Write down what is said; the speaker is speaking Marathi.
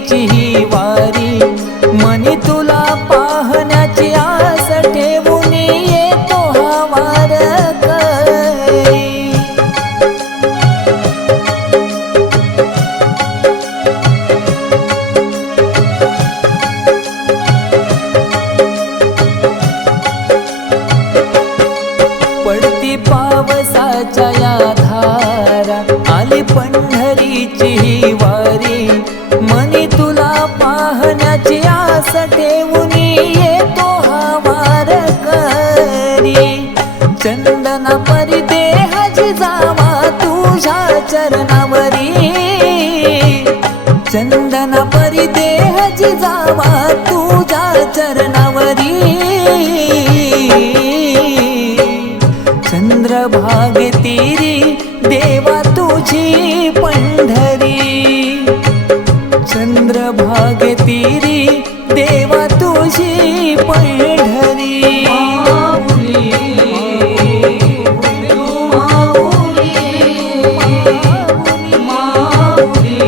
पंढरीची ही वारी, मनी तुला पाहण्याची आस ठेवून येतो हा वारकरी. पडती पावसाच्या या धारा, आली पंढरीची ही वारी, मनी तुला पाहण्याची आस ठेवून येतो हा वारकरी. चंदना परी देहाची जावा तुझ्या चरणावरी, चंदना परी देहाची जावा तुझ्या चरणावरी. चंद्रभागे तीरी देवा तुझी पंढरी, चंद्रभागे तीरी देवा तुझी पंढरी. माऊली, माऊली, माऊली,